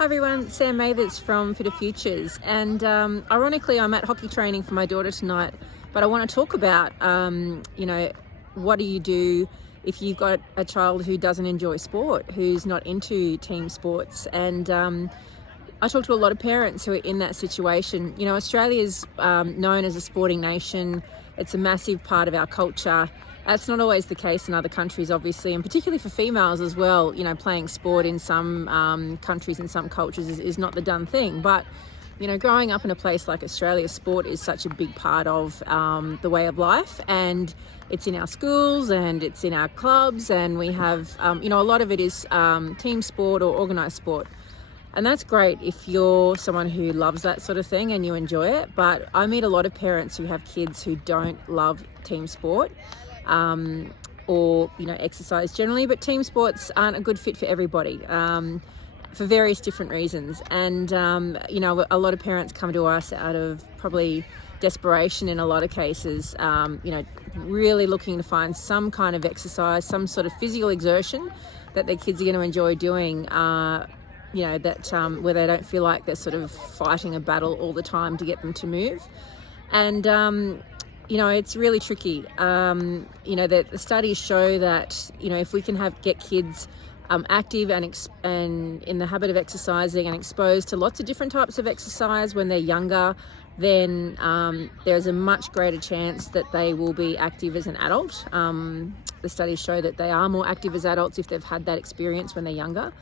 Hi everyone, Sam Mathers from Fitter Futures, and ironically I'm at hockey training for my daughter tonight, but I want to talk about what do you do if you've got a child who doesn't enjoy sport, who's not into team sports. And I talk to a lot of parents who are in that situation. You know, Australia's known as a sporting nation. It's a massive part of our culture. That's not always the case in other countries, obviously, and particularly for females as well. You know, playing sport in some countries and some cultures is not the done thing. But, you know, growing up in a place like Australia, sport is such a big part of the way of life, and it's in our schools and it's in our clubs, and we have, a lot of it is team sport or organised sport. And that's great if you're someone who loves that sort of thing and you enjoy it. But I meet a lot of parents who have kids who don't love team sport. Or exercise generally, but team sports aren't a good fit for everybody for various different reasons. And a lot of parents come to us out of probably desperation in a lot of cases, really looking to find some kind of exercise, some sort of physical exertion that their kids are going to enjoy doing, where they don't feel like they're sort of fighting a battle all the time to get them to move. And it's really tricky. The studies show that, if we can get kids active and in the habit of exercising and exposed to lots of different types of exercise when they're younger, then there's a much greater chance that they will be active as an adult. The studies show that they are more active as adults if they've had that experience when they're younger.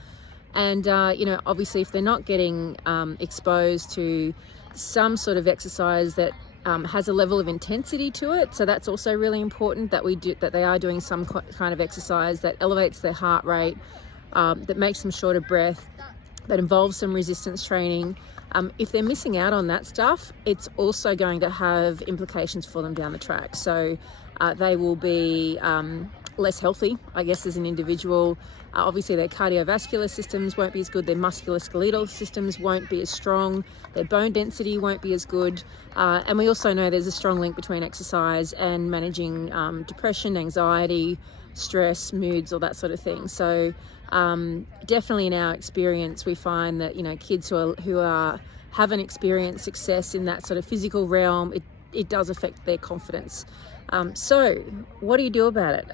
And, obviously if they're not getting exposed to some sort of exercise that has a level of intensity to it, so that's also really important, that they are doing some kind of exercise that elevates their heart rate, that makes them short of breath, that involves some resistance training. If they're missing out on that stuff, it's also going to have implications for them down the track. So they will be less healthy, I guess, as an individual. Obviously their cardiovascular systems won't be as good, their musculoskeletal systems won't be as strong, their bone density won't be as good, and we also know there's a strong link between exercise and managing depression, anxiety, stress, moods, all that sort of thing. So definitely in our experience we find that kids who haven't experienced success in that sort of physical realm, it does affect their confidence. So what do you do about it?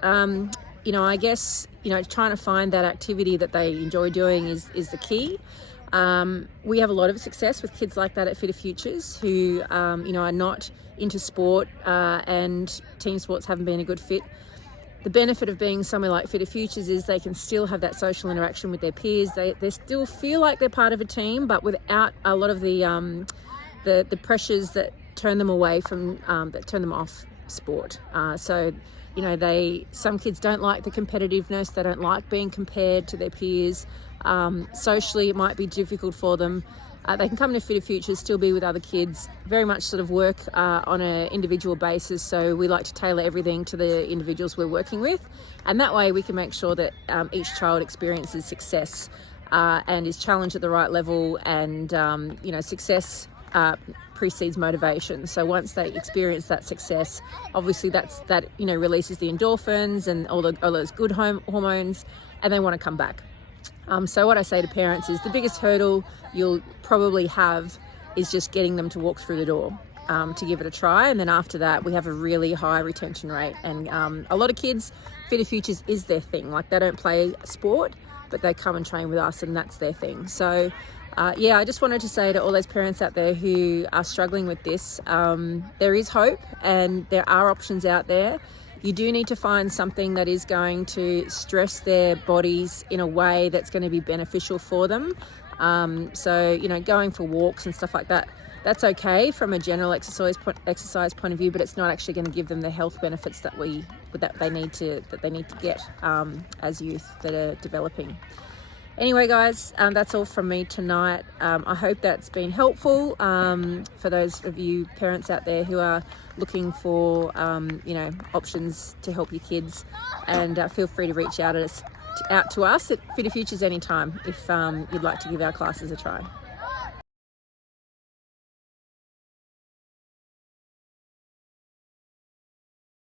I guess, trying to find that activity that they enjoy doing is the key. We have a lot of success with kids like that at Fitter Futures who, are not into sport and team sports haven't been a good fit. The benefit of being somewhere like Fitter Futures is they can still have that social interaction with their peers. They still feel like they're part of a team, but without a lot of the pressures that turn them away from, that turn them off sport. Some kids don't like the competitiveness, they don't like being compared to their peers. Socially, it might be difficult for them. They can come to Fitter Futures, still be with other kids, very much sort of work on an individual basis. So we like to tailor everything to the individuals we're working with. And that way we can make sure that each child experiences success and is challenged at the right level. And, success precedes motivation. So once they experience that success, obviously that releases the endorphins and all those good hormones, and they want to come back. So what I say to parents is the biggest hurdle you'll probably have is just getting them to walk through the door to give it a try, and then after that we have a really high retention rate. And a lot of kids, Fitter Futures is their thing. Like, they don't play sport, but they come and train with us, and that's their thing. So I just wanted to say to all those parents out there who are struggling with this, there is hope and there are options out there. You do need to find something that is going to stress their bodies in a way that's going to be beneficial for them. Going for walks and stuff like that, that's okay from a general exercise point of view, but it's not actually going to give them the health benefits that they need to get as youth that are developing. Anyway, guys, that's all from me tonight. I hope that's been helpful for those of you parents out there who are looking for, options to help your kids. And feel free to reach out to us at Fitter Futures anytime if you'd like to give our classes a try.